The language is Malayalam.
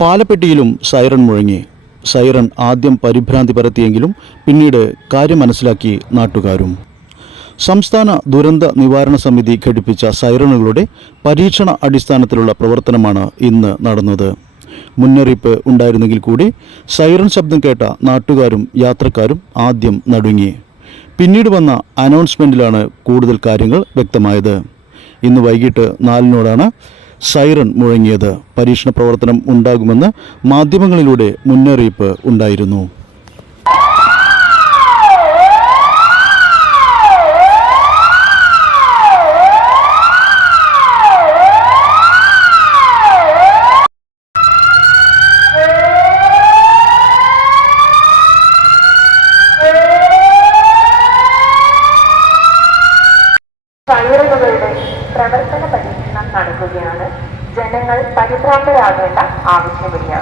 പാലപ്പെട്ടിയിലും സൈറൺ മുഴങ്ങി. സൈറൺ ആദ്യം പരിഭ്രാന്തി പരത്തിയെങ്കിലും പിന്നീട് കാര്യം മനസ്സിലാക്കി നാട്ടുകാരും. സംസ്ഥാന ദുരന്ത നിവാരണ സമിതി ഘടിപ്പിച്ച സൈറണുകളുടെ പരീക്ഷണ അടിസ്ഥാനത്തിലുള്ള പ്രവർത്തനമാണ് ഇന്ന് നടന്നത്. മുന്നറിയിപ്പ് ഉണ്ടായിരുന്നെങ്കിൽ കൂടി സൈറൺ ശബ്ദം കേട്ട നാട്ടുകാരും യാത്രക്കാരും ആദ്യം നടുങ്ങി. പിന്നീട് വന്ന അനൗൺസ്മെന്റിലാണ് കൂടുതൽ കാര്യങ്ങൾ വ്യക്തമായത്. ഇന്ന് വൈകിട്ട് നാലിനോടാണ് സൈറൺ മുഴങ്ങിയത് പരീക്ഷണ പ്രവർത്തനം ഉണ്ടാകുമെന്ന് മാധ്യമങ്ങളിലൂടെ മുന്നറിയിപ്പ് ഉണ്ടായിരുന്നു. പ്രവർത്തന നടക്കുകയാണ്. ജനങ്ങൾ പരിഭ്രാന്തരാകേണ്ട ആവശ്യമില്ല.